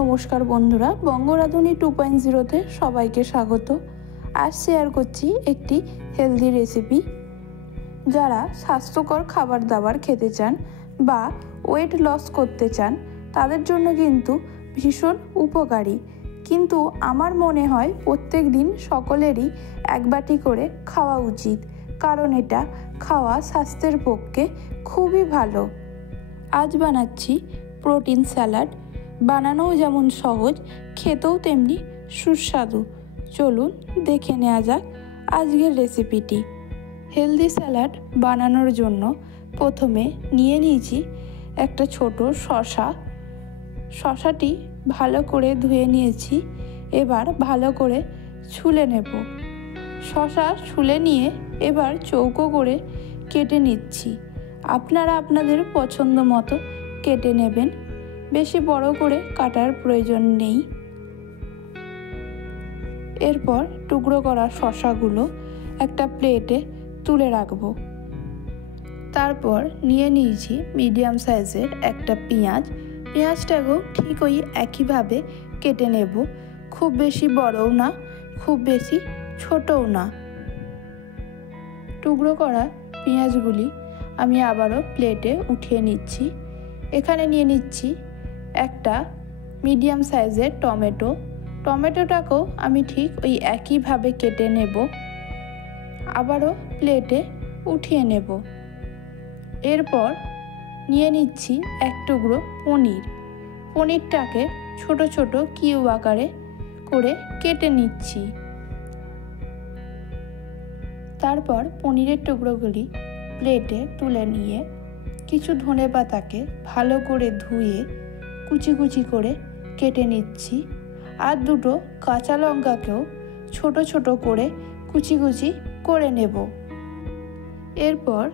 নমস্কার বন্ধুরা, বঙ্গরাঁধুনি 2.0-তে সবাইকে স্বাগত। আজ শেয়ার করছি একটি হেলদি রেসিপি। যারা স্বাস্থ্যকর খাবার দাবার খেতে চান বা ওয়েট লস করতে চান তাদের জন্য কিন্তু ভীষণ উপকারী। কিন্তু আমার মনে হয় প্রত্যেক দিন সকলেরই এক বাটি করে খাওয়া উচিত, কারণ এটা খাওয়া স্বাস্থ্যের পক্ষে খুবই ভালো। আজ বানাচ্ছি প্রোটিন স্যালাড। বানানোও যেমন সহজ, খেতেও তেমনি সুস্বাদু। চলুন দেখে নেওয়া যাক আজকের রেসিপিটি। হেলদি স্যালাড বানানোর জন্য প্রথমে নিয়ে নিয়েছি একটা ছোট শসা। শসাটি ভালো করে ধুয়ে নিয়েছি, এবার ভালো করে ছুলে নেব। শসা ছুলে নিয়ে এবার চৌকো করে কেটে নিচ্ছি। আপনারা আপনাদের পছন্দ মতো কেটে নেবেন, বেশি বড় করে কাটার প্রয়োজন নেই। এরপর টুকরো করা শসাগুলো একটা প্লেটে তুলে রাখবো। তারপর নিয়ে নিয়েছি মিডিয়াম সাইজের একটা পেঁয়াজ। পেঁয়াজটাকেও ঠিক ওই একইভাবে কেটে নেব, খুব বেশি বড়ও না, খুব বেশি ছোটও না। টুকরো করা পেঁয়াজগুলি আমি আবারও প্লেটে উঠিয়ে নিচ্ছি। এখানে নিয়ে নিচ্ছি একটা মিডিয়াম সাইজের টমেটো। টমেটোটাকেও আমি ঠিক ওই একইভাবে কেটে নেব, আবারও প্লেটে উঠিয়ে নেব। এরপর নিয়ে নিচ্ছি এক টুকরো পনির। পনিরটাকে ছোট ছোট কিউব আকারে করে কেটে নিচ্ছি। তারপর পনিরের টুকরোগুলি প্লেটে তুলে নিয়ে কিছু ধনেপাতাকে ভালো করে ধুয়ে কুচি কুচি করে কেটে নিচ্ছি। আর দুটো কাঁচা লঙ্কাকেও ছোট ছোট করে কুচি কুচি করে নেব। এরপর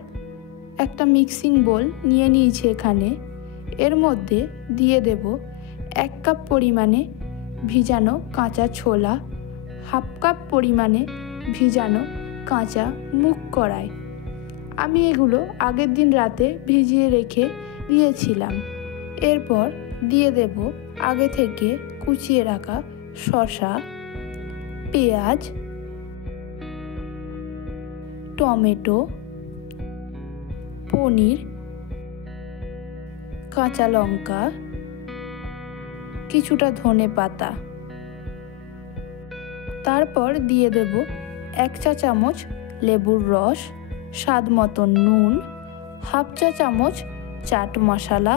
একটা মিক্সিং বোল নিয়ে নিয়েছি এখানে। এর মধ্যে দিয়ে দেব 1 কাপ পরিমাণে ভিজানো কাঁচা ছোলা, 1/2 কাপ পরিমাণে ভিজানো কাঁচা মুগ কড়াই। আমি এগুলো আগের দিন রাতে ভিজিয়ে রেখে দিয়েছিলাম। এরপর দিয়ে দেব আগে থেকে কুচিয়ে রাখা শসা, পেঁয়াজ, টমেটো, পনির, কাঁচা লঙ্কা, কিছুটা ধনেপাতা। তারপর দিয়ে দেব 1 চা চামচ লেবুর রস, স্বাদ মতো নুন, 1/2 চা চামচ চাট মশলা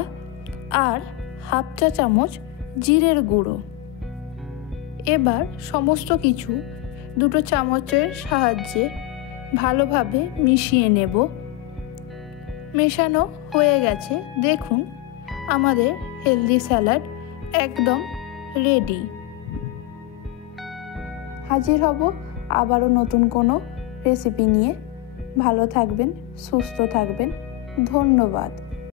আর 1/2 চা চামচ জিরের গুঁড়ো। এবার সমস্ত কিছু দুটো চামচের সাহায্যে ভালোভাবে মিশিয়ে নেব। মেশানো হয়ে গেছে, দেখুন আমাদের হেলদি স্যালাড একদম রেডি। হাজির হব আবারও নতুন কোনো রেসিপি নিয়ে। ভালো থাকবেন, সুস্থ থাকবেন। ধন্যবাদ।